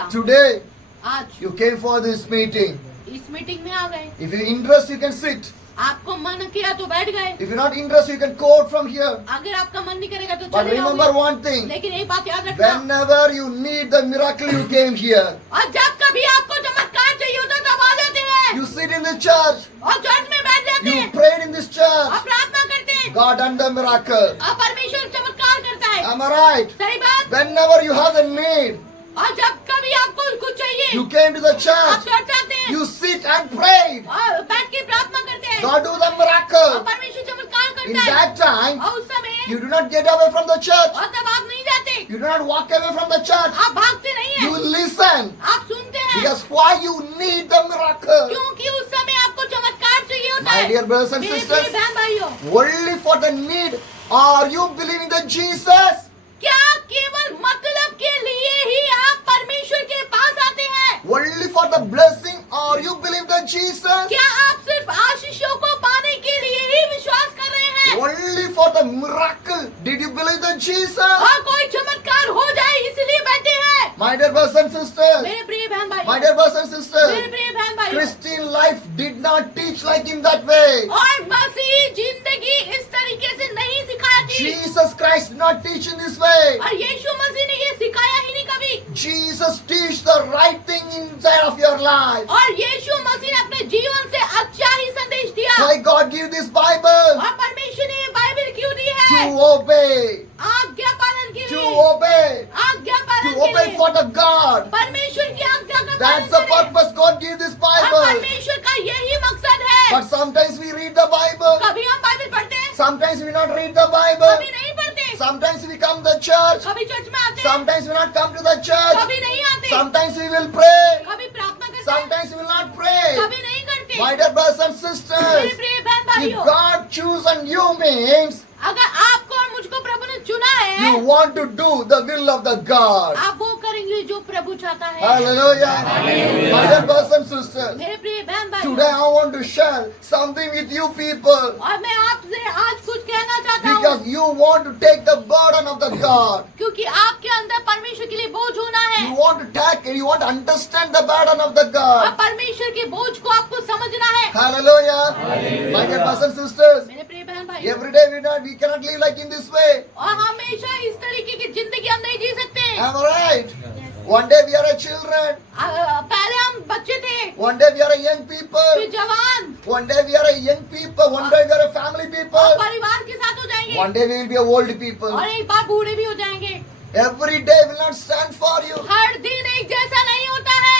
Today, आज you came for this meeting. इस meeting में आ गए. If you're interested, you can sit. आपको मन किया तो बैठ गए. If you're not interested, you can quote from here. अगर आपका मन नहीं करेगा तो But चले remember जाओगे. one thing. लेकिन एक बात याद रखना. Whenever you need the miracle, you came here. और जब कभी आपको चमत्कार चाहिए होता है तब आ जाते हैं. You sit in the church. और चर्च में बैठ जाते You हैं. prayed in this और church. प्रार्थना करते हैं. God done the miracle. और परमेश्वर चमत्कार करता है. Am I right? सही बात. Whenever you have the need, और जब कभी आपको कुछ चाहिए you came to the आप church. चर्च आते हैं. You sit and prayed. और बैठ के प्रार्थना करते हैं. God do the और miracle. परमेश्वर चमत्कार In करता है. that time, और उस समय you do not get away from the church. और तब आप नहीं जाते. You do not walk away from the church. आप भागते नहीं You हैं. listen. आप सुनते हैं. Because why you need the miracle? क्योंकि उस समय आपको चमत्कार चाहिए होता My है. dear brothers and मेरे प्रिय sisters, बहन भाइयों, only for the need are you believing that Jesus? क्या केवल मतलब के लिए ही आप परमेश्वर के पास आते हैं? Only for the blessing are you believe that Jesus? क्या आप सिर्फ आशीषों को पाने के लिए ही विश्वास कर रहे हैं? Only for the miracle did you believe that Jesus? और कोई चमत्कार हो जाए इसलिए बैठे हैं? My dear brothers and sisters, मेरे प्रिय बहन my भाइयों, dear brothers and मेरे sisters, प्रिय बहन भाइयों, Christian life did not teach like in that way. और मसीही जिंदगी इस तरीके से नहीं सिखाती. Jesus Christ did not teach in this way. और यीशु मसीह ने ये सिखाया ही नहीं कभी. Jesus teach the right thing inside of your life. और यीशु मसीह ने अपने जीवन से अच्छा ही संदेश दिया. Why God give this Bible? और परमेश्वर ने ये बाइबल क्यों दी है? To obey. आज्ञा पालन के To लिए. obey. आज्ञा To पालन के obey लिए. for the God. परमेश्वर की आज्ञा का That's पालन the करें. purpose God give this और Bible. परमेश्वर का यही मकसद है. But sometimes we read the Bible. कभी हम बाइबल पढ़ते हैं, Sometimes we not read the Bible. कभी नहीं पढ़ते. Sometimes we come to church. कभी चर्च में आते हैं, Sometimes we not come to the church. कभी नहीं आते. Sometimes we will pray. कभी प्रार्थना करते हैं, Sometimes we will not pray. कभी नहीं करते. My dear brothers and मेरे sisters, प्रिय बहन if भाइयों, God chosen you means अगर आपको और मुझको प्रभु ने चुना है, you want to do the will of the God. आप वो करेंगे जो प्रभु चाहता है. Hallelujah. My dear brothers and sisters, मेरे प्रिय बहन भाइयों, today I want to share something with you people और मैं आपसे आज कुछ कहना चाहता हूँ, because you want to take the burden of the God. क्योंकि आपके अंदर परमेश्वर के लिए बोझ होना है. You want to take, you want to understand the burden of the और God. परमेश्वर के बोझ को आपको समझना है. Hallelujah. My dear brothers and sisters, मेरे प्रिय बहन भाई, every day we cannot live like in this way. और हमेशा इस तरीके की जिंदगी हम नहीं जी सकते. Am I right? One day we are a children. पहले हम बच्चे थे, One day we are a young फिर people. जवान, One day we are a young people. One day we are a family और people. परिवार के साथ हो जाएंगे, One day we will be a old people. और एक बार बूढ़े भी हो जाएंगे. Every day will not stand for you. हर दिन एक जैसा नहीं होता है,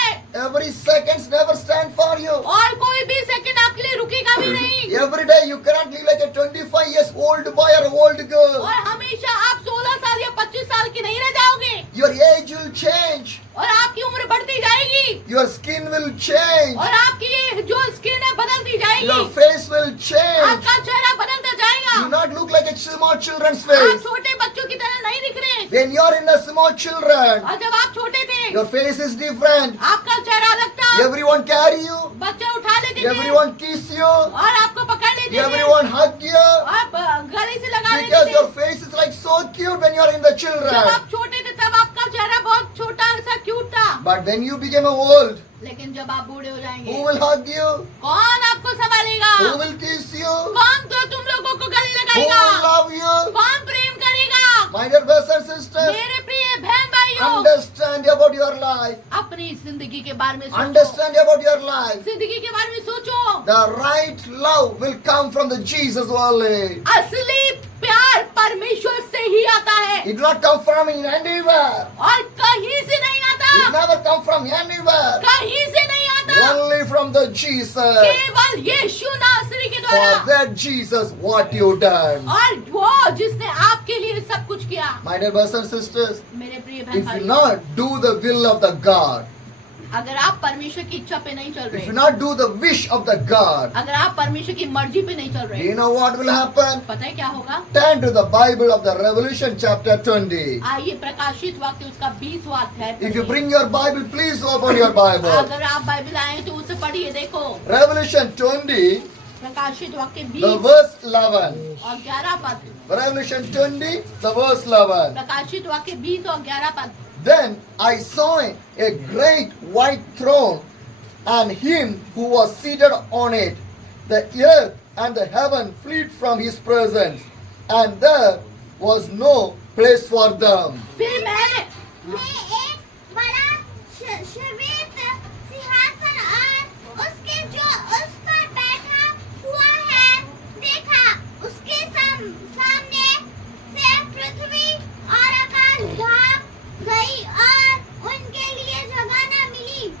Every seconds never stand for you. और कोई भी सेकंड आपके लिए रुकेगा भी नहीं. Every day you cannot live like a 25 years old boy or old girl. और हमेशा आप 16 साल या 25 साल की नहीं रह जाओगे, Your age will change. और आपकी उम्र बढ़ती जाएगी, Your skin will change. और आपकी ये जो स्किन है बदलती जाएगी, Your face will change. आपका चेहरा बदलता You जाएगा. not look like a small children's आप face. छोटे बच्चों की तरह नहीं दिख रहे. When you are in a small children, और जब आप छोटे थे, your face is different. आपका चेहरा अलग था. Everyone carry you. बच्चे उठा लेते थे, Everyone kiss you. और आपको पकड़ लेते थे, Everyone hug you. आप गले से लगा लेते Because थे. your face is like so cute when you are in the जब children. आप छोटे थे तब आपका चेहरा बहुत छोटा सा क्यूट था. But when you become old, लेकिन जब आप बूढ़े हो जाएंगे, who will hug you? कौन आपको संभालेगा? Who will kiss you? कौन तो तुम लोगों को गले Who लगाएगा? will love you? कौन प्रेम करेगा? My dear brothers and sisters, मेरे प्रिय बहन भाइयों, understand about your life. अपनी जिंदगी के बारे में सोचो. Understand about your life. जिंदगी के बारे में सोचो. The right love will come from the Jesus only. असली प्यार परमेश्वर से ही आता है, It will not come from anywhere. और कहीं से नहीं It आता. never come from anywhere. कहीं से नहीं आता. Only from the Jesus. केवल यीशु नासरी के For द्वारा. that Jesus, what you दone. और वो जिसने आपके लिए सब कुछ किया. My dear brothers and sisters, मेरे प्रिय बहन if you भाइयों, not do the will of the God, अगर आप परमेश्वर की इच्छा पे नहीं चल if you रहे, not do the wish of the God, अगर आप परमेश्वर की मर्जी पे नहीं चल do रहे, you know what will happen? पता है क्या होगा? Turn to the Bible of the Revelation chapter 20. आइए प्रकाशित वाक्य उसका 20वां अध्याय If you पढ़िए. bring your Bible, please open your Bible. अगर आप बाइबल आए तो उसे पढ़िए. देखो Revelation 20, प्रकाशित वाक्य the 20 verse 11. और 11 पद. Revelation 20, the verse 11. प्रकाशित वाक्य 20 और 11 पद. Then I saw a great white throne and him who was seated on it. The earth and the heaven fled from his presence, and there was no place for them. फिर मैंने मैं एक बड़ा श्वेत सिंहासन और उसके जो उस पर बैठा हुआ है देखा। उसके सामने से पृथ्वी और आकाश ढाक गई और उनके लिए जगह न मिली।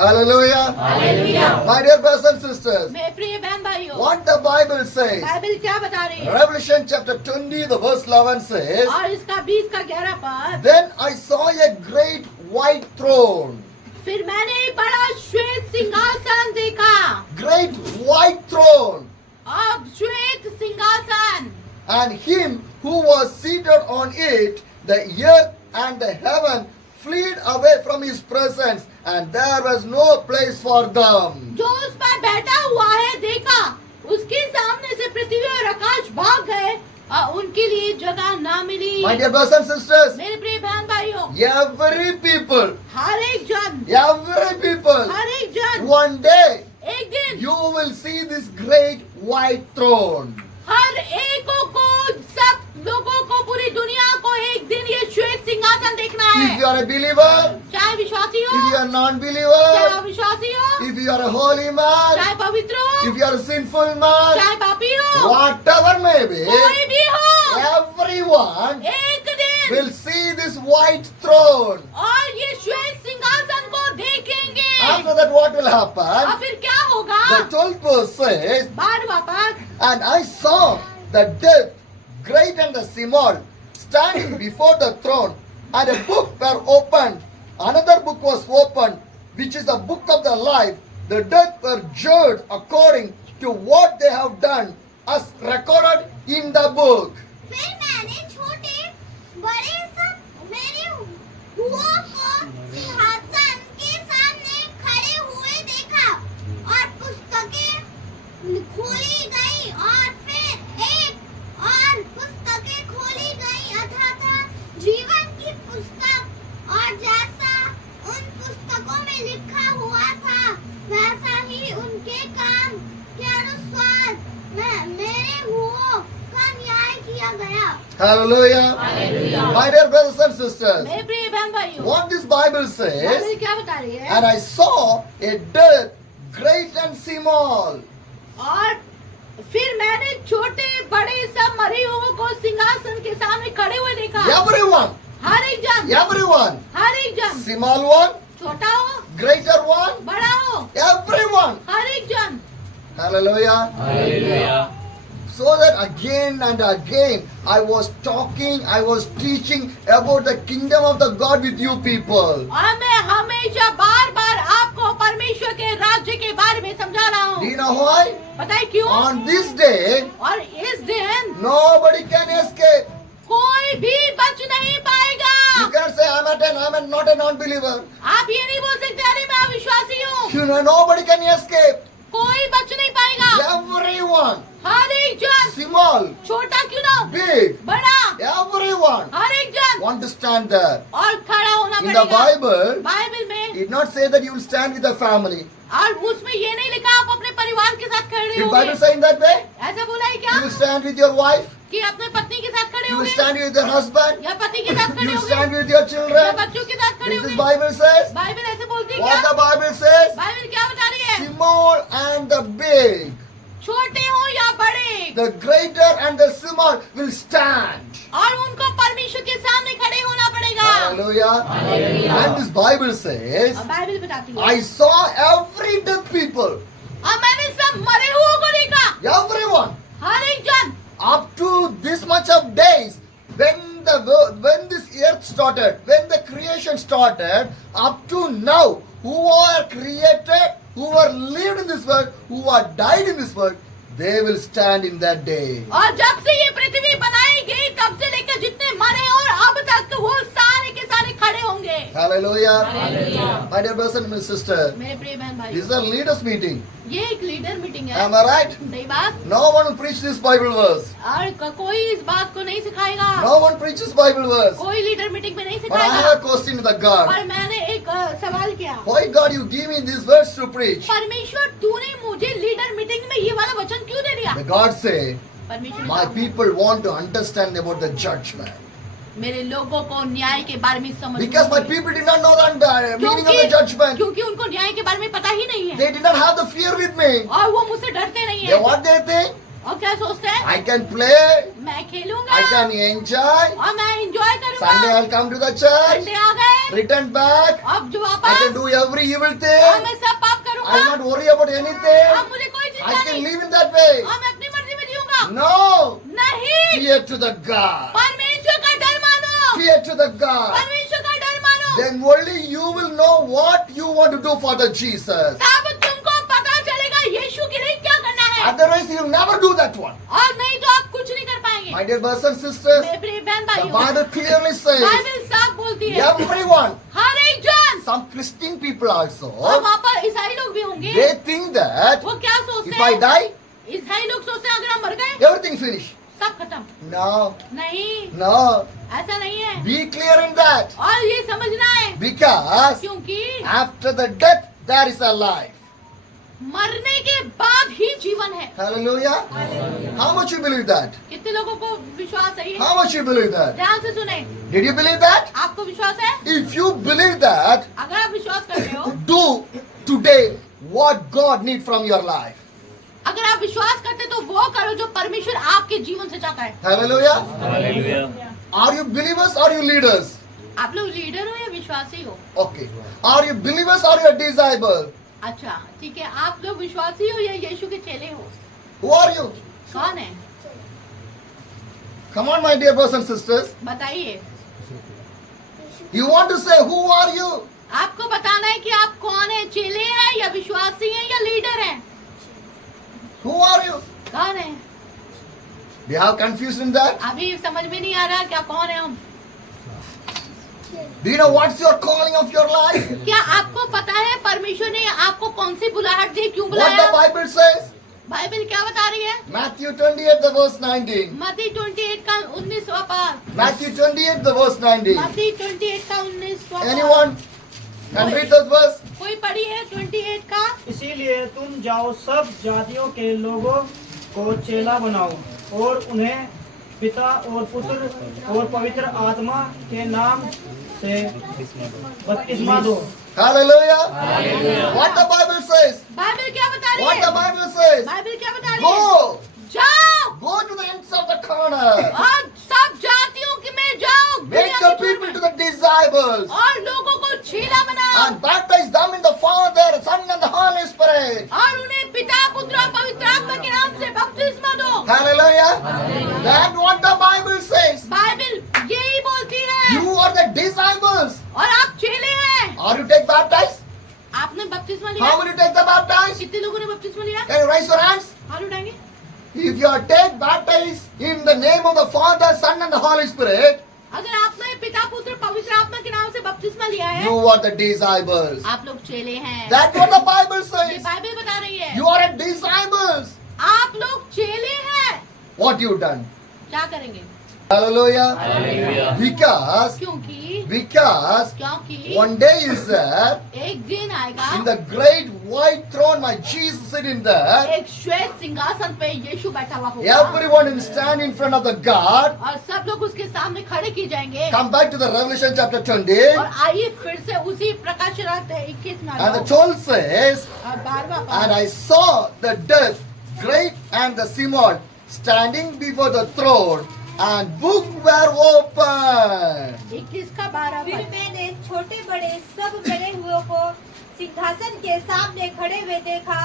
Hallelujah. Hallelujah. My dear brothers and sisters, मेरे प्रिय बहन भाइयों, what the Bible says, Bible क्या बता रही है? Revelation chapter 20, the verse 11 says, और इसका 20 का 11 पद, Then I saw a great white throne. फिर मैंने एक बड़ा श्वेत सिंहासन देखा। Great white throne. अब श्वेत सिंहासन And him who was seated on it, the earth and the heaven fled away from his presence, and there was no place for them. जो उस पर बैठा हुआ है देखा, उसके सामने से पृथ्वी और आकाश भाग गए और उनके लिए जगह ना मिली। My dear brothers and sisters, मेरे प्रिय बहन भाइयों, every people, हर एक जन, every हर एक जन one day एक दिन you will see this great white throne. हर एक को सब लोगों को पूरी दुनिया को एक दिन ये श्वेत सिंहासन देखना If you है। are a believer, चाहे विश्वासी if you हो, are चाहे non-believer, अविश्वासी हो, if you are a holy man, चाहे पवित्र हो, if you are a sinful man, चाहे पापी हो, whatever may be, कोई भी हो, everyone एक दिन will see this white throne. और ये श्वेत सिंहासन को देखेंगे। After that, what will और happen? फिर क्या होगा? The 12th verse says, 12वां पद, And I saw the dead, great and the small, standing before the throne, and a book were opened. Another book was opened, which is the book of the life. The dead were judged according to what they have done, as recorded in the book. फिर मैंने छोटे बड़े सब मेरे हुओं को सिंहासन के सामने खड़े हुए देखा और पुस्तकें खोली गई और फिर एक और पुस्तकें खोली गई अर्थात जीवन की पुस्तक और जैसा उन पुस्तकों में लिखा हुआ था वैसा ही उनके काम के अनुसार मेरे हुओं का न्याय किया गया। Hallelujah. Hallelujah. My dear brothers and sisters, मेरे प्रिय बहन भाइयों, what this Bible says, Bible क्या बता रही है? and I saw a dead, great and small. और फिर मैंने छोटे बड़े सब मरे हुओं को सिंहासन के सामने खड़े हुए देखा। Everyone, हर एक जन, everyone, हर एक जन, small one, छोटा हो, greater one, बड़ा हो, everyone. हर एक जन। Hallelujah. Hallelujah. So that again and again I was talking, I was teaching about the kingdom of the God with you people. और मैं हमेशा बार बार आपको परमेश्वर के राज्य के बारे में समझा रहा Do you हूँ। know why? पता है क्यों? On this day, और इस दिन nobody can escape. कोई भी बच नहीं पाएगा। You can't say I'm not a non-believer. आप ये नहीं बोल सकते अरे मैं अविश्वासी हूँ। You know, nobody can escape. कोई बच नहीं पाएगा। Everyone, हर एक जन, small, छोटा क्यों ना हो, big, बड़ा, everyone हर एक जन want to stand there. और खड़ा होना In the पड़ेगा। Bible, बाइबल में it did not say that you will stand with the family. और उसमें ये नहीं लिखा आप अपने परिवार के साथ खड़े Did होंगे। Bible say in that way? ऐसा बोला है You क्या will stand with your wife. कि अपने पत्नी के साथ खड़े You will होंगे stand with your husband. या पति के साथ You खड़े will होंगे stand with your या children. बच्चों के साथ खड़े If this होंगे। Bible says, बाइबल ऐसे बोलती है what क्या? the Bible says, बाइबल क्या बता रही है? small and the big, छोटे हो या बड़े, the greater and the small will stand. और उनको परमेश्वर के सामने खड़े होना पड़ेगा। Hallelujah. Hallelujah. And this Bible says, और बाइबल बताती है I saw every dead people, और मैंने सब मरे हुओं को देखा, everyone, हर एक जन, up to this much of days, when this earth started, when the creation started, up to now, who are created, who are lived in this world, who are died in this world, they will stand in that day. और जब से ये पृथ्वी बनाई गई तब से लेकर जितने मरे और अब तक वो सारे के सारे खड़े होंगे। Hallelujah. Hallelujah. My dear brothers and sister, मेरे प्रिय बहन भाई, this is a leaders meeting. ये एक लीडर मीटिंग है। Am I right? सही बात। No one will preach this Bible verse. और कोई इस बात को नहीं सिखाएगा। No one preaches Bible verse. कोई लीडर मीटिंग में नहीं But I सिखाएगा। have a question to the God. पर मैंने एक सवाल किया, Why God you give me this verse to preach? परमेश्वर तूने मुझे लीडर मीटिंग में ये वाला वचन क्यों दे दिया? The God say, परमेश्वर ने my कहा, people want to understand about the judgment. मेरे लोगों को न्याय के बारे में समझ Because my people did not know the meaning of the judgment. क्योंकि उनको न्याय के बारे में पता ही नहीं है They did not have the fear with me. और वो मुझसे डरते नहीं They है। what they think? और क्या सोचते हैं? I can play, मैं खेलूंगा I can enjoy. और मैं एंजॉय Sunday करूंगा। I'll come to the church, Sunday आ गए, return back. अब जो I वापस can do every evil और thing. मैं सब पाप I will करूंगा। not worry about anything. अब मुझे कोई I चिंता can नहीं live in that way. और मैं अपनी मर्जी में जीऊंगा। No. नहीं, Fear to the God. परमेश्वर का डर मानो, Fear to the God. परमेश्वर का डर मानो। Then only you will know what you want to do for the Jesus. तब तुमको पता चलेगा यीशु के लिए क्या करना है, Otherwise you will never do that one. और नहीं तो आप कुछ नहीं कर पाएंगे। My dear brothers and sisters, मेरे प्रिय बहन the भाइयों, Bible clearly says, बाइबल साफ बोलती है, everyone, हर एक जन, some Christian people और also, वहाँ पर ईसाई लोग भी होंगे, they think that वो क्या सोचते if I हैं? die, ईसाई लोग सोचते हैं अगर हम मर गए everything finish. सब खत्म। No, नहीं, no. ऐसा नहीं है। Be clear in that. और ये समझना है, Because क्योंकि after the death, there is a life. मरने के बाद ही जीवन है। Hallelujah. How much you believe that? कितने लोगों को विश्वास है ये? How much you believe that? ध्यान से सुने, Did you believe that? आपको विश्वास है? If you believe that, अगर आप विश्वास करते हो, do today what God needs from your life. अगर आप विश्वास करते तो वो करो जो परमेश्वर आपके जीवन से चाहता है। Hallelujah. Hallelujah. Are you believers or you leaders? आप लोग लीडर हो या विश्वासी हो? Okay. Are you believers or you are disciple? अच्छा, ठीक है, आप लोग विश्वासी हो या यीशु के चेले हो? Who are you? कौन है? Come on, my dear brothers and sisters. बताइए। You want to say who are you? आपको बताना है कि आप कौन है, चेले हैं या विश्वासी हैं या लीडर हैं? Who are you? कौन है? Do you have confusion in that? अभी समझ में नहीं आ रहा क्या कौन है हम? Do you know what's your calling of your life? क्या आपको पता है परमेश्वर ने आपको कौन सी बुलाहट दी, क्यों What the बुलाया? Bible says? बाइबल क्या बता रही है? Matthew 28 the verse 19. मत्ती 28 का 19वां पाठ। Matthew 28 the verse 19. मत्ती 28 का 19वां पाठ। Anyone can read this verse? कोई पढ़ी है 28 का? इसीलिए तुम जाओ, सब जातियों के लोगों को चेला बनाओ और उन्हें पिता और पुत्र और पवित्र आत्मा के नाम से बपतिस्मा दो। Hallelujah. What the Bible says? Bible क्या बता रही What the है? Bible says? बाइबल क्या बता रही है? Go. जाओ Go to the ends of the corner. और सब जातियों के में जाओ, Make the people to the disciples. और लोगों को चेला बनाओ And baptize them in the Father, Son and the Holy Spirit. और उन्हें पिता, पुत्र और पवित्र आत्मा के नाम से बपतिस्मा दो। Hallelujah. That's what the Bible says. Bible यही बोलती है। You are the disciples. और आप चेले हैं। Are you take baptized? आपने बपतिस्मा लिया? How will you take the baptized? कितने लोगों ने बपतिस्मा लिया? Can you raise your hands? हाथ उठाएंगे? If you are take baptized in the name of the Father, Son and the Holy Spirit, अगर आपने पिता, पुत्र, पवित्र आत्मा के नाम से बपतिस्मा लिया है, you are the disciples. आप लोग चेले हैं। That's what the Bible ये says. बाइबल बता रही है। You are a disciples. आप लोग चेले हैं। What you done? क्या करेंगे? Hallelujah. Hallelujah. Because क्योंकि one day is there, एक दिन आएगा, in the great white throne, my Jesus sitting there. एक श्वेत सिंहासन पे यीशु बैठा हुआ होगा Everyone will stand in front of the God. और सब लोग उसके सामने खड़े किए जाएंगे। Come back to the Revelation chapter 20. और आइए फिर से उसी प्रकाश रात 21 में आ And the जाओ। 12 says, और 12वां and पाठ। I saw the dead, great and the small, standing before the throne, and books were open. 21 का 12 फिर पाठ। मैंने छोटे बड़े सब मरे हुओं को सिंहासन के सामने खड़े हुए देखा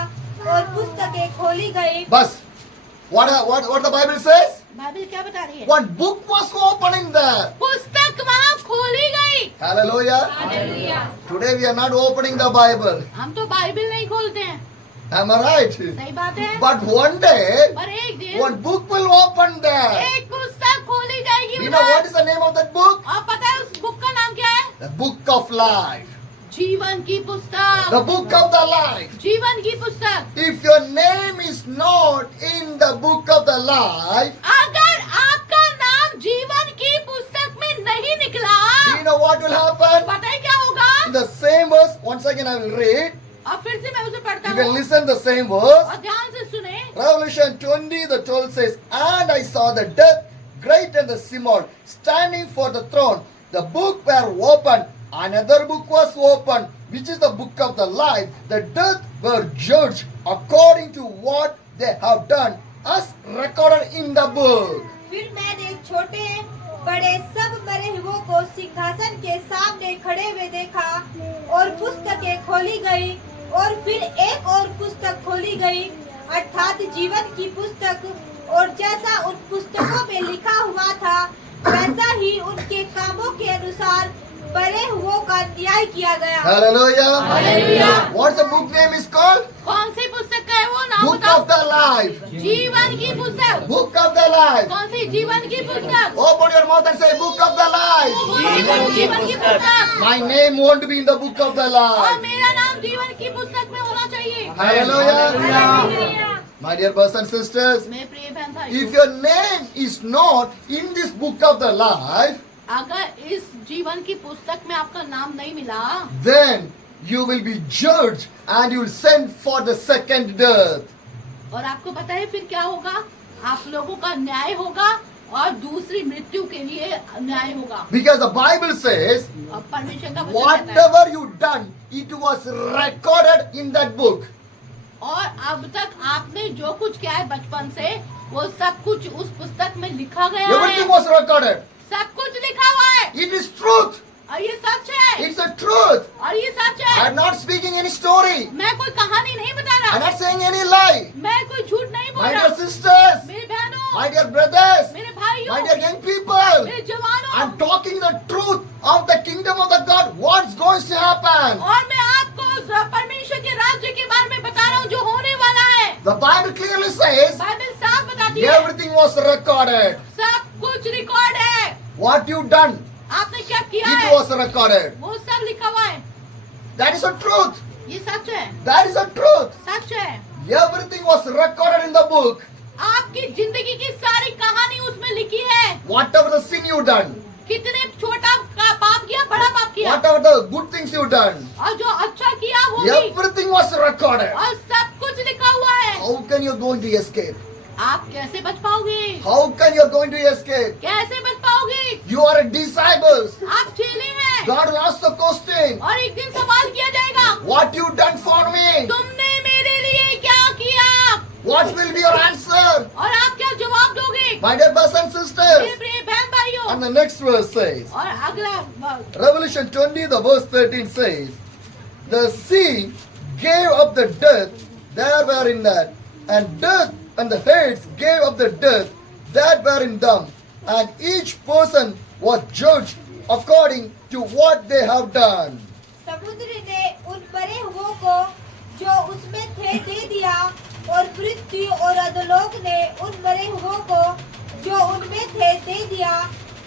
और पुस्तकें खोली गई। But what the Bible says? Bible क्या बता रही है? One book was open in there. पुस्तक वहाँ खोली गई। Hallelujah. Today we are not opening the Bible. हम तो बाइबल नहीं खोलते हैं। Am I right? सही बात है। But one day, पर एक दिन one book will open there. एक पुस्तक खोली जाएगी You know what is the name of that book? और पता है उस बुक का नाम क्या है? The book of life. जीवन की पुस्तक, The book of the life. जीवन की पुस्तक। If your name is not in the book of the life, अगर आपका नाम जीवन की पुस्तक में नहीं निकला, do you know what will happen? पता है क्या होगा? In the same verse, once again I will read. और फिर से मैं उसे पढ़ता You can हूँ listen the same verse. और ध्यान से सुने। Revelation 20, the 12 says, And I saw the dead, great and the small, standing for the throne. The book were opened. Another book was opened, which is the book of the life. The dead were judged according to what they have done, as recorded in the book. फिर मैंने छोटे बड़े सब मरे हुओं को सिंहासन के सामने खड़े हुए देखा और पुस्तकें खोली गई और फिर एक और पुस्तक खोली गई अर्थात जीवन की पुस्तक और जैसा उन पुस्तकों में लिखा हुआ था वैसा ही उनके कामों के अनुसार मरे हुओं का न्याय किया गया। Hallelujah. Hallelujah. What's the book name is called? कौन सी पुस्तक का है वो नाम Book बताओ? of the life. जीवन की पुस्तक। Book of the life. कौन सी जीवन की पुस्तक? Open your mouth and say, Book of the life. जीवन की पुस्तक। My name won't be in the book of the और life. मेरा नाम जीवन की पुस्तक में होना चाहिए। Hallelujah. My dear brothers and sisters, मेरे प्रिय बहन भाई, if your name is not in this book of the life, अगर इस जीवन की पुस्तक में आपका नाम नहीं मिला, then you will be judged and you will send for the second death. और आपको पता है फिर क्या होगा? आप लोगों का न्याय होगा और दूसरी मृत्यु के लिए न्याय होगा। Because the Bible says, और परमेश्वर का वचन कहता है, whatever you done, it was recorded in that book. और अब तक आपने जो कुछ किया है बचपन से वो सब कुछ उस पुस्तक में लिखा गया Everything है। was recorded. सब कुछ लिखा हुआ है It is truth. और ये सच है It's a truth. और ये सच I है। am not speaking any story. मैं कोई कहानी नहीं बता I am रहा, not saying any lie. मैं कोई झूठ नहीं बोल My रहा। dear sisters, मेरे बहनों, my dear brothers, मेरे भाइयों, my dear young people, मेरे जवानों, I'm talking the truth of the kingdom of the God. What's going to happen? और मैं आपको परमेश्वर के राज्य के बारे में बता रहा हूँ जो होने वाला है। The Bible clearly says Bible साफ बताती है, everything was recorded. सब कुछ रिकॉर्ड है। What you done, आपने क्या किया it है was recorded. वो सब लिखा हुआ है। That is the truth. ये सच है, That is the truth. सच है। Everything was recorded in the book. आपकी जिंदगी की सारी कहानी उसमें लिखी है। Whatever the sin you done, कितने छोटा पाप किया, बड़ा पाप किया, whatever the good things you done, और जो अच्छा किया वो भी, everything was recorded. और सब कुछ लिखा हुआ है। How can you going to escape? आप कैसे बच पाओगे? How can you going to escape? कैसे बच पाओगे? You are a disciples. आप चेले हैं God will ask the question, और एक दिन सवाल किया जाएगा, what you done for me? तुमने मेरे लिए क्या किया? What will be your answer? और आप क्या जवाब दोगे? My dear brothers and मेरे sisters. प्रिय बहन भाइयों, And the next verse says, और अगला Revelation 20, the verse 13 says, the sea gave up the death that were in that, and death and the heads gave up the death that were in them, and each person was judged according to what they have done. समुद्र ने उन मरे हुओं को जो उसमें थे दे दिया और पृथ्वी और अधोलोक ने उन मरे हुओं को जो उनमें थे दे दिया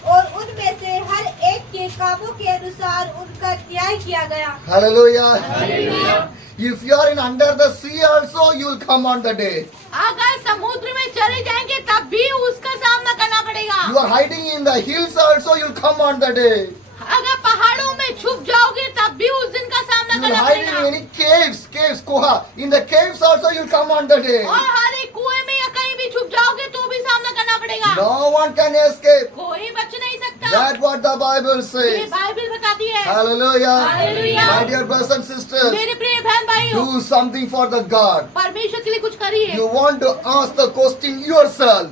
और उनमें से हर एक के कामों के अनुसार उनका न्याय किया गया। Hallelujah. Hallelujah. If you are in under the sea also, you will come on the day. अगर समुद्र में चले जाएंगे तब भी उसका सामना करना पड़ेगा। You are hiding in the hills also, you will come on the day. अगर पहाड़ों में छुप जाओगे तब भी उस दिन का सामना You will करना hide in पड़ेगा। any caves, Koha. In the caves also, you will come on the day. और हर एक कुएं में या कहीं भी छुप जाओगे तो भी सामना करना पड़ेगा। No one can escape. कोई बच नहीं सकता। That's what the Bible ये says. बाइबल बताती है। Hallelujah. Hallelujah. My dear brothers and sisters, मेरे प्रिय बहन भाइयों, do something for the God. परमेश्वर के लिए कुछ करिए। You want to ask the question yourself.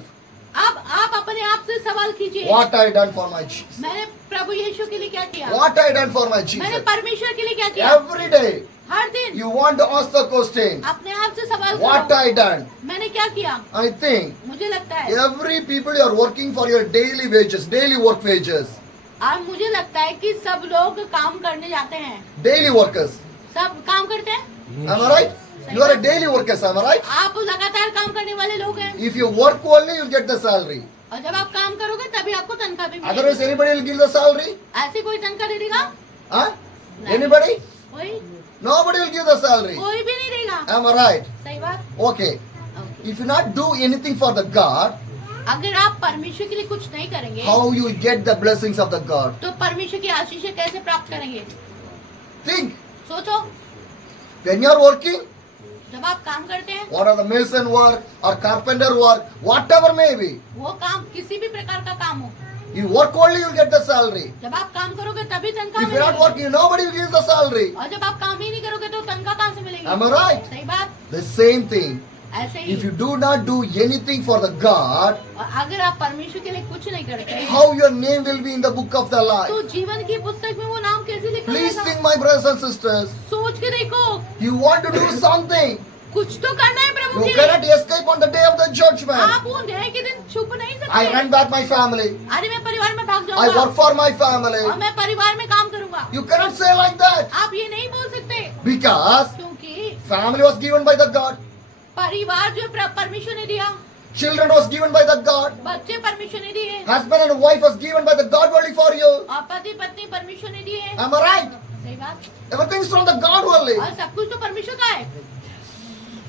अब आप अपने आप से सवाल कीजिए, What I done for my Jesus? मैंने प्रभु यीशु के लिए क्या किया? What I done for my मैंने Jesus? परमेश्वर के लिए क्या किया? Every day, हर दिन you want to ask the question, अपने आप से सवाल what करो, I done? मैंने क्या किया? I think मुझे लगता है every people you are working for your daily wages, daily work wages, और मुझे लगता है कि सब लोग काम करने जाते हैं, daily workers. सब काम करते हैं। Am I right? You are a daily workers, am I right? आप लगातार काम करने वाले लोग हैं If you work only, you'll get the salary. और जब आप काम करोगे तभी आपको तनख्वाह भी Otherwise, मिलेगी। anybody will give the salary? ऐसे कोई तनख्वाह दे देगा? Huh? नहीं। Anybody? कोई Nobody will give the salary. कोई भी नहीं देगा। Am I right? सही बात। Okay. If you not do anything for the God, अगर आप परमेश्वर के लिए कुछ नहीं करेंगे how you will get the blessings of the God? तो परमेश्वर की आशीषें कैसे प्राप्त करेंगे? Think. सोचो, When you are working, जब आप काम करते हैं, what are the mason work or carpenter work, whatever may be, वो काम किसी भी प्रकार का काम हो, you work only, you will get the salary. जब आप काम करोगे तभी तनख्वाह If you are not मिलेगी। working, nobody will give the salary. और जब आप काम ही नहीं करोगे तो तनख्वाह कहाँ से मिलेगी? Am I right? सही बात। The same thing. ऐसे ही If you do not do anything for the God, और अगर आप परमेश्वर के लिए कुछ नहीं करते how your name will be in the book of the life? तो जीवन की पुस्तक में वो नाम कैसे लिखा Please जाएगा? think, my brothers and sisters. सोच के देखो, You want to do something. कुछ तो करना है प्रभु You के cannot लिए। escape on the day of the judgment. आप वो न्याय के दिन छुप नहीं I सकते। run back my family. अरे मैं परिवार में भाग I जाऊंगा work for my family. और मैं परिवार में काम करूंगा। You cannot say like that. आप ये नहीं बोल सकते Because क्योंकि family was given by the God. परिवार जो परमेश्वर ने दिया, Children was given by the God. बच्चे परमेश्वर ने दिए Husband and wife was given by the God only for you. और पति पत्नी परमेश्वर ने दिए। Am I right? सही बात। Everything is from the God only. और सब कुछ तो परमेश्वर का है।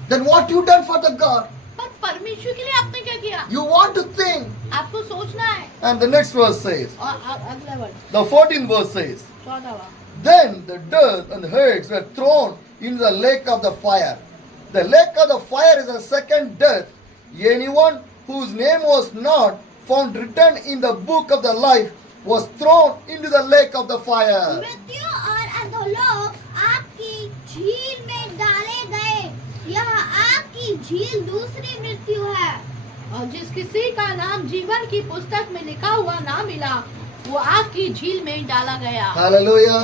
Then what you done for the God? पर परमेश्वर के लिए आपने क्या किया? You want to think. आपको सोचना है। And the next verse says, और अगला वर्ष the 14th verse says, 14वां। then the dirt and the heads were thrown into the lake of the fire. The lake of the fire is the second death. Anyone whose name was not found written in the book of the life was thrown into the lake of the fire. मृत्यु और अधोलोक आग की झील में डाले गए। यह आग की झील दूसरी मृत्यु है। और जिस किसी का नाम जीवन की पुस्तक में लिखा हुआ ना मिला, वो आग की झील में डाला गया। Hallelujah.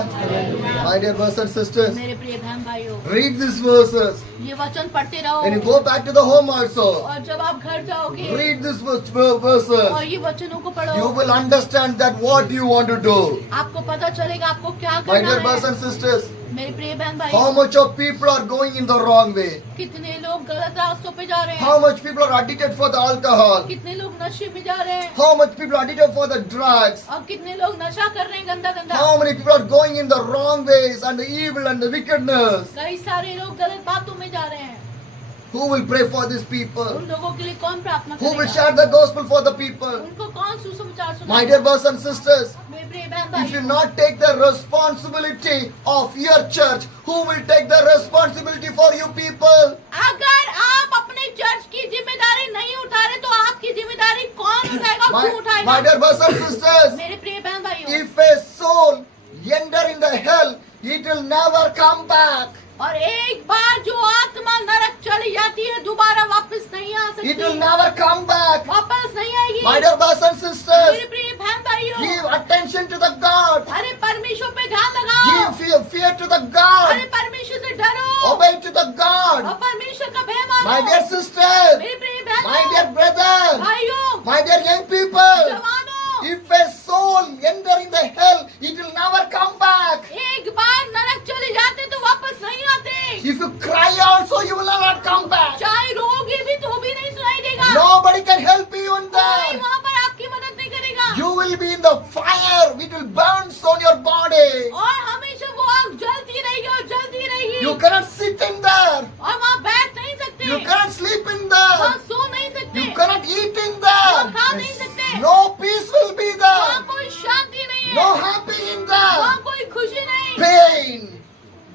My dear brothers and sisters, मेरे प्रिय बहन भाइयों, read these verses. ये वचन पढ़ते रहो When you go back to the home also, और जब आप घर जाओगे read these verses. और ये वचनों को पढ़ो, You will understand that what you want to do. आपको पता चलेगा आपको क्या My dear करना brothers है। and sisters, मेरे प्रिय बहन how भाइयों, much of people are going in the wrong way? कितने लोग गलत रास्तों पे जा रहे हैं, How much people are addicted for the alcohol? कितने लोग नशे में जा रहे हैं How much people are addicted for the drugs? और कितने लोग नशा कर रहे हैं गंदा गंदा। How many people are going in the wrong ways and the evil and the wickedness? कई सारे लोग गलत बातों में जा रहे हैं। Who will pray for these people? उन लोगों के लिए कौन प्रार्थना Who will करेगा? share the gospel for the people? उनको कौन सुसमाचार सुनाएगा? My dear brothers and sisters, मेरे प्रिय बहन if you भाइयों, not take the responsibility of your church, who will take the responsibility for you people? अगर आप अपने चर्च की जिम्मेदारी नहीं उठा रहे तो आपकी जिम्मेदारी कौन उठाएगा? My, क्यों उठाएगा? my dear brothers and sisters, मेरे प्रिय बहन भाइयों, if a soul enter in the hell, it will never come back. और एक बार जो आत्मा नरक चली जाती है दोबारा वापस नहीं आ It will सकती, never come back. वापस नहीं आएगी। My dear brothers and मेरे sisters, प्रिय बहन भाइयों, give attention to the God. अरे परमेश्वर पे ध्यान लगाओ, Give fear to the अरे God. परमेश्वर से डरो Obey to the और God. परमेश्वर का भय मानो। My dear sisters, मेरे प्रिय बहनों, my dear brother, भाइयों, my dear young people, जवानों, if a soul enter in the hell, it will never come back. एक बार नरक चले जाते तो वापस नहीं आते। If you cry also, you will not come back. चाहे रोगे भी तो भी नहीं सुनाई देगा। Nobody can help you in कोई that. वहाँ पर आपकी मदद नहीं करेगा। You will be in the fire. It will burn on your body. और हमेशा वो आग जलती रहेगी और जलती रहेगी। You cannot sit in there. और वहाँ बैठ नहीं सकते, You cannot sleep in वहाँ there. सो नहीं सकते, You cannot eat in वहाँ there. खा नहीं सकते, No peace will be वहाँ there. कोई शांति नहीं है, No happy in वहाँ there. कोई खुशी नहीं। Pain.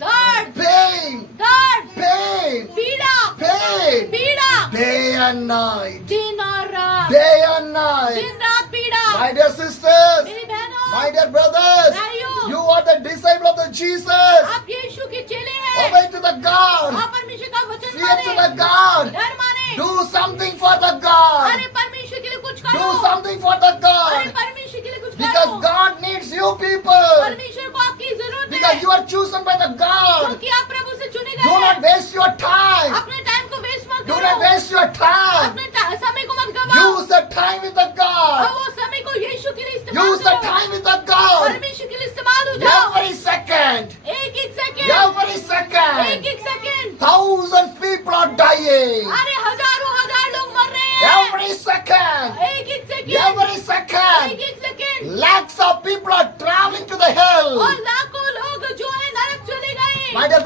दर्द, Pain. दर्द, Pain. पीड़ा, Pain. पीड़ा, Day and night. दिन और रात, Day and night. दिन रात पीड़ा। My dear sisters, मेरी बहनों, my dear brothers, भाइयों, you are the disciple of the Jesus. आप यीशु के चेले हैं। Obey to the God. आप परमेश्वर का वचन Fear to the माने, God. डर माने। Do something for the God. अरे परमेश्वर के लिए कुछ Do करो, something for the अरे God. परमेश्वर के लिए कुछ Because करो। God needs you people. परमेश्वर को आपकी जरूरत Because है, you are chosen by the God. क्योंकि आप प्रभु से चुने Do गए not हैं। waste your time. अपने टाइम को वेस्ट मत Do करो, not waste your time. अपने समय को मत गवाओ, Use the time with the और God. वो समय को यीशु के लिए इस्तेमाल Use the करो। time with the God. परमेश्वर के लिए इस्तेमाल हो जाओ। Every second. एक सेकंड, Every second. एक second, Thousands people are dying. अरे हजारों हजार लोग मर रहे हैं। Every second. एक सेकंड, Every second. एक second, Lakhs of people are traveling to the hell. और लाखों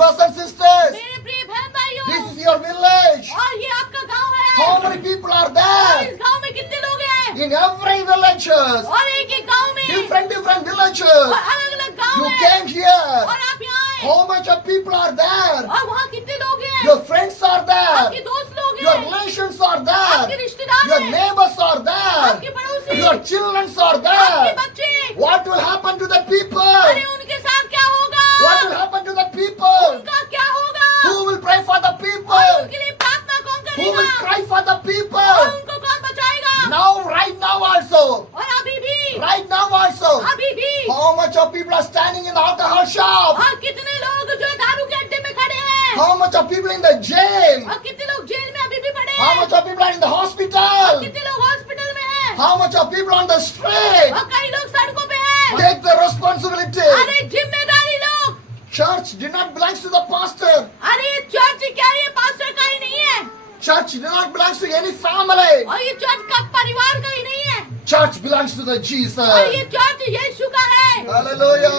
brothers and sisters, मेरे प्रिय बहन भाइयों, this is your village. और ये आपका गांव है। How many people are और there? इस गांव में कितने लोग हैं? In every villages, और एक एक गांव में different और villages. अलग अलग गांव You हैं। came here. और आप यहाँ आए। How much of people are there? और वहाँ कितने लोग हैं? Your friends are आपके there. दोस्त लोग Your हैं। relations are आपके there. रिश्तेदार Your हैं। neighbors are आपके there. पड़ोसी, Your children are आपके there. बच्चे। What will happen to the people? अरे उनके साथ क्या होगा? What will happen to the people? उनका क्या होगा? Who will pray for the और people? उनके लिए प्रार्थना कौन Who will करेगा? cry for the और people? उनको कौन बचाएगा? Now, right now also. और अभी भी, Right now also. अभी भी, How much of people are standing in the alcohol shop? और कितने लोग जो दारू के अड्डे में खड़े हैं? How much of people in the jail? और कितने लोग जेल में अभी भी पड़े How हैं? much of people are in the और hospital? कितने लोग हॉस्पिटल में हैं? How much of people on the street? और कई लोग सड़कों पे हैं। Take the responsibility. अरे जिम्मेदारी लोग। Church did not belong to the pastor. अरे ये चर्च क्या है? ये पास्टर का ही नहीं है। Church did not belong to any family. और ये चर्च का परिवार का ही नहीं है। Church belongs to the और Jesus. ये चर्च यीशु का है। Hallelujah.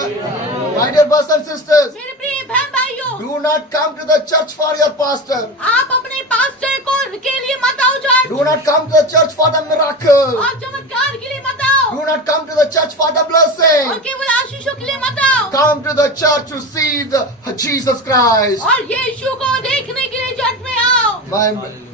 My dear brothers and sisters, मेरे प्रिय बहन भाइयों, do not come to the church for your pastor. आप अपने पास्टर को के लिए मत आओ church. Do not come to the church for the miracle. और चमत्कार के लिए मत आओ। Do not come to the church for the और blessing. केवल आशीषों के लिए मत आओ। Come to the church to see the Jesus Christ. और यीशु को देखने के लिए चर्च में आओ।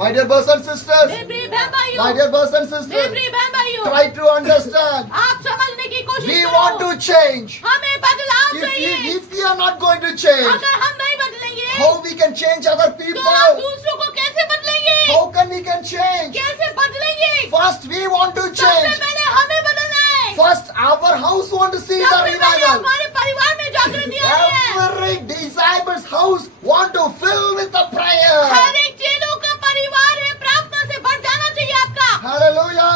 My dear brothers and sisters, मेरे प्रिय बहन भाइयों, my dear brothers and मेरे sisters, प्रिय बहन भाइयों, try to understand. आप समझने की कोशिश We करो। want to change. हमें बदलाव If चाहिए। we are not going to change, अगर हम नहीं बदलेंगे, how we can change other तो हम people? दूसरों को कैसे बदलेंगे? How can we can change? कैसे बदलेंगे? First, we want to सबसे change. पहले हमें बदलना है। First, our house want to see the सबसे पहले revival. हमारे परिवार में जागृति आनी है। Every disciple's house want to fill with the prayer. हर एक चेलों का परिवार है, प्रार्थना से भर जाना चाहिए आपका। Hallelujah.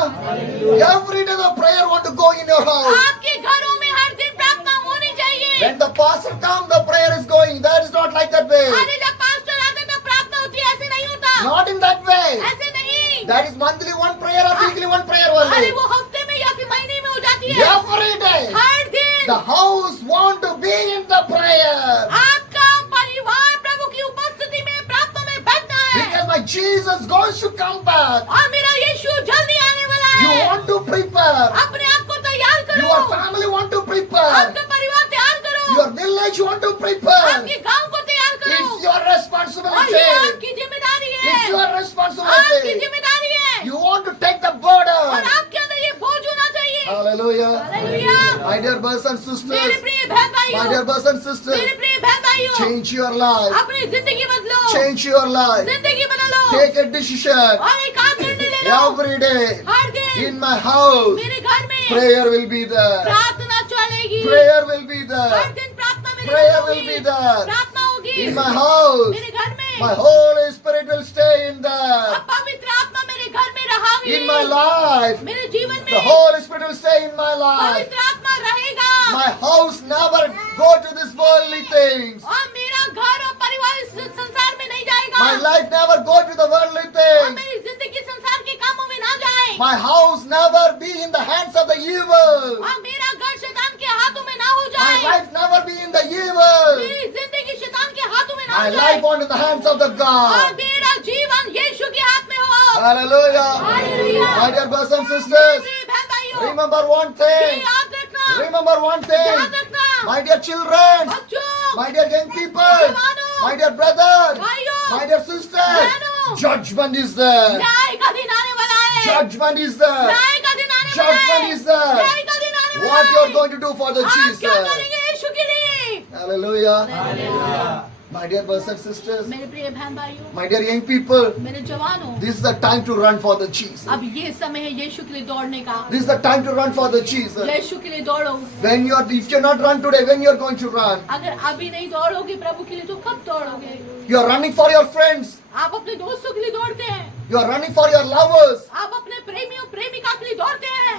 Every day the prayer want to go in your house. आपके घरों में हर दिन प्रार्थना होनी चाहिए। When the pastor come, the prayer is going. That is not like that way. अरे जब पास्टर आता तो प्रार्थना होती है, ऐसे नहीं होता। Not in that way. ऐसे नहीं। That is monthly one prayer or weekly one prayer अरे only. वो हफ्ते में या फिर महीने में हो जाती है। Every day. हर दिन The house want to be in the prayer. आपका परिवार प्रभु की उपस्थिति में प्रार्थना में बैठना है। Because my Jesus going to come back. और मेरा यीशु जल्दी आने वाला You है। want to prepare. अपने आप को तैयार करो। Your family want to prepare. आपका परिवार तैयार करो। Your village want to prepare. आपके गांव को तैयार करो। It's your और ये responsibility. आपकी जिम्मेदारी है। It's your आपकी responsibility. जिम्मेदारी है। You want to take the और burden. आपके अंदर ये बोझ होना चाहिए। Hallelujah. Hallelujah. My dear brothers and मेरे sisters, प्रिय बहन my dear भाइयों, brothers and मेरे sisters, प्रिय बहन भाइयों, change your life. अपनी जिंदगी बदलो। Change your life. जिंदगी बदलो। Take a decision. और एक आध निर्णय ले लो। Every day हर दिन in my house, मेरे घर में prayer will be there. प्रार्थना चलेगी। Prayer will be her there. दिन प्रार्थना मेरे Prayer घर will होगी। be there. प्रार्थना होगी In my house, मेरे घर में। my Holy Spirit will stay in there. अब पवित्र आत्मा मेरे घर में रहागी। In my life, मेरे जीवन the में Holy Spirit will stay in my life. पवित्र आत्मा रहेगा। My house never go to these worldly things. और मेरा घर और परिवार इस संसार में नहीं जाएगा। My life never go to the worldly और things. मेरी जिंदगी संसार के कामों में ना जाए। My house never be in the hands of the evil. और मेरा घर शैतान के हाथों में ना हो My जाए। life never be in the evil. मेरी जिंदगी शैतान के हाथों में ना My हो जाए। life on in the hands of the और God. मेरा जीवन यीशु के हाथ में हो। Hallelujah. Hallelujah. My dear brothers and sisters, मेरे बहन भाइयों, remember one ये thing. याद रखना। Remember one thing. याद रखना। My dear children, बच्चों, my dear young people, my dear brother, भाइयों, my dear sister, बहनों, judgment is there. न्याय का दिन आने वाला है। Judgment is there. न्याय का दिन आने वाला है। Judgment is there. न्याय का दिन आने वाला What है। you are going to do for the आप क्या Jesus? करेंगे यीशु के लिए? Hallelujah. My dear brothers and sisters, मेरे प्रिय बहन भाइयों, my dear young people, मेरे जवानों, this is the time to run for the Jesus. अब ये समय है यीशु के लिए दौड़ने का। This is the time to run for the Jesus. यीशु के लिए दौड़ो। When you are, if you are not run today, when you are going to run? अगर अभी नहीं दौड़ोगे प्रभु के लिए तो कब दौड़ोगे? You are running for your friends. आप अपने दोस्तों के लिए दौड़ते हैं। You are running for your lovers. आप अपने प्रेमियों प्रेमिका के लिए दौड़ते हैं।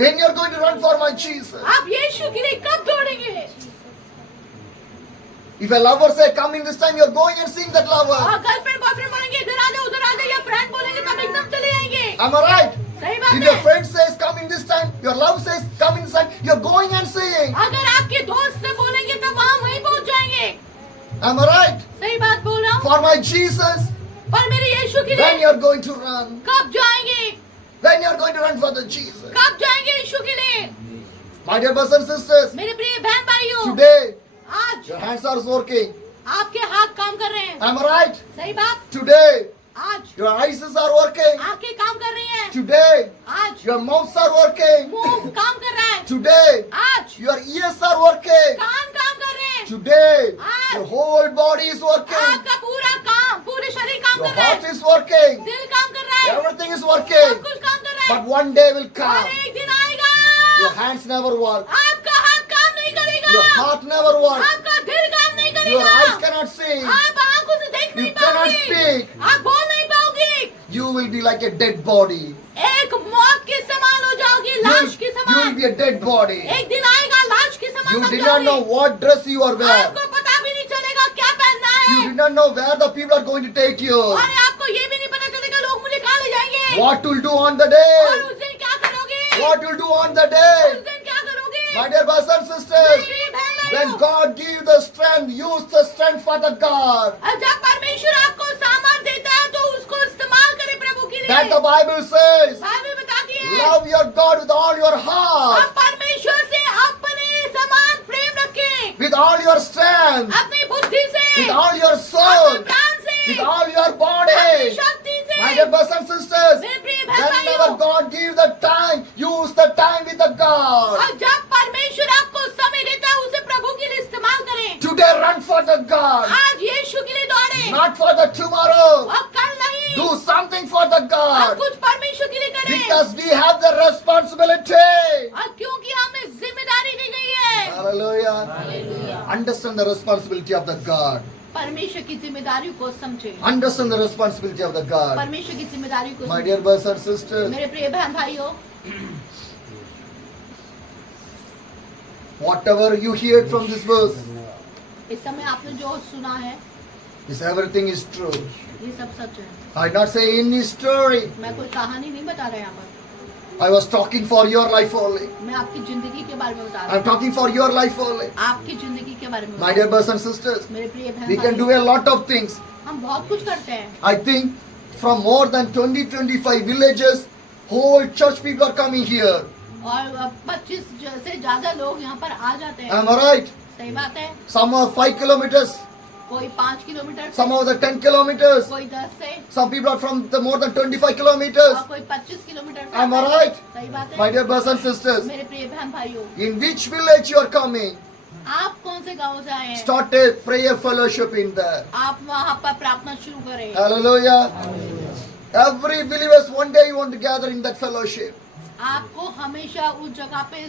When you are going to run for my Jesus? आप यीशु के लिए कब दौड़ेंगे? If a lover say, come in this time, you are going and seeing that lover. और गर्लफ्रेंड बॉयफ्रेंड बोलेंगे इधर आ जाओ उधर आ जाओ, या फ्रेंड बोलेंगे तब एकदम चले जाएंगे। Am I right? सही बात If your है। friend says, come in this time, your love says, come in this time, you are going and seeing. अगर आपके दोस्त से बोलेंगे तब वहाँ वहीं पहुँच जाएंगे। Am I right? सही बात बोल रहा हूँ। For my Jesus, पर मेरे यीशु के when लिए you are going to run, कब जाएंगे? when you are going to run for the Jesus. कब जाएंगे यीशु के लिए? My dear brothers and sisters, मेरे प्रिय बहन भाइयों, today आज your hands are working. आपके हाथ काम कर रहे हैं। Am I right? सही बात। Today आज your eyes are working. आंखें काम कर रही हैं। Today आज your mouths are working. मुंह काम कर रहा है। Today आज your ears are working. कान काम कर रहे हैं। Today आज your whole body is working. आपका पूरा काम, पूरे शरीर काम Your कर रहा heart है। is working. दिल काम कर रहा है। Everything is सब working. कुछ काम कर रहा है। But one day will और come. एक दिन आएगा, Your hands never work. आपका हाथ काम नहीं करेगा, Your heart never work. आपका दिल काम नहीं Your eyes करेगा, cannot see. आप आंखों से देख नहीं You cannot पाओगे, speak. आप बोल नहीं पाओगे, You will be like a dead body. एक मौत के समान हो जाओगे, लाश के You will समान। be a dead body. एक दिन आएगा, लाश के समान You बन did not know जाओगे। what dress you are wearing. आपको पता भी नहीं चलेगा क्या पहनना You है, did not know where the people are going to take you. और आपको ये भी नहीं पता चलेगा लोग मुझे कहाँ ले जाएंगे, What you'll do on the और day. उस दिन क्या करोगे, What you'll do on the उस day. दिन क्या करोगे। My dear brothers and sisters, मेरे बहन when भाइयों, God gives the strength, use the strength for the God. अब जब परमेश्वर आपको सामान देता है तो उसको इस्तेमाल करें प्रभु के That लिए। the Bible says, बाइबल बताती है, love your God with all your heart, आप परमेश्वर से अपने समान प्रेम रखें, with all your strength, अपनी बुद्धि से, with all your अपने soul, प्राण से, with all your अपनी body. शक्ति से। My dear brothers and sisters, मेरे प्रिय बहन whenever भाइयों, God gives the time, use the time with the God. और जब परमेश्वर आपको समय देता है उसे प्रभु के लिए इस्तेमाल करें। Today run for the God, आज यीशु के लिए दौड़े, not for the tomorrow. और कल नहीं, Do something for the अब God, कुछ परमेश्वर के लिए करें, because we have the responsibility. और क्योंकि हमें जिम्मेदारी दी गई है। Hallelujah. Understand the responsibility of the God. परमेश्वर की जिम्मेदारी को समझे, Understand the responsibility of the God. परमेश्वर की जिम्मेदारी को My समझे। dear brothers and sisters, मेरे प्रिय बहन भाइयों, whatever you hear from this verse, इस समय आपने जो सुना है is everything is true. ये सब सच है। I not say any story. मैं कोई कहानी नहीं बता रहा यहाँ पर, I was talking for your life only. मैं आपकी जिंदगी के बारे में बता रहा I'm हूँ, talking for your life only. आपकी जिंदगी के बारे में बता My रहा dear brothers and sisters, हूँ। मेरे प्रिय we बहन can do भाइयों, a lot of things. हम बहुत कुछ करते हैं। I think from more than 20-25 villages, whole church people are coming here. और 25 से ज्यादा लोग यहाँ पर आ जाते हैं। Am I right? सही बात है। Some are 5 kilometers, कोई 5 किलोमीटर से, some are the 10 kilometers. कोई 10 से, Some people are from the more than 25 kilometers. और कोई 25 किलोमीटर से। Am I आता है। right? सही बात My है। dear brothers and sisters, मेरे प्रिय बहन भाइयों, in which village you are coming? आप कौन से गांव से आए हैं? Start a prayer fellowship in there. आप वहाँ पर प्रार्थना शुरू करें। Hallelujah. Every believers one day you want to gather in that fellowship. आपको हमेशा उस जगह पे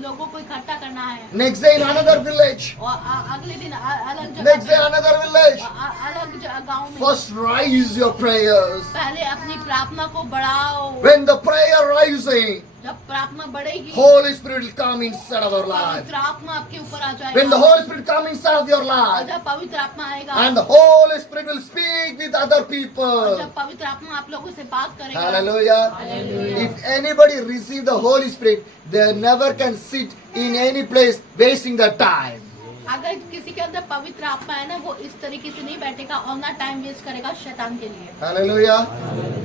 लोगों को इकट्ठा करना है, Next day in another village. और अगले दिन अलग जगह Next day पे, another village. अलग गांव में। First rise your prayers. पहले अपनी प्रार्थना को बढ़ाओ। When the prayer rising, जब प्रार्थना बढ़ेगी, Holy Spirit will come inside of our life. पवित्र आत्मा आपके ऊपर आ जाएगा। When the Holy Spirit come inside of your और life, जब पवित्र आत्मा आएगा, and the Holy Spirit will speak with other और people. जब पवित्र आत्मा आप लोगों से बात करेगा, Hallelujah. Hallelujah. If anybody receive the Holy Spirit, they never can sit in any place wasting their time. अगर किसी के अंदर पवित्र आत्मा है ना, वो इस तरीके से नहीं बैठेगा और ना टाइम वेस्ट करेगा शैतान के लिए। Hallelujah.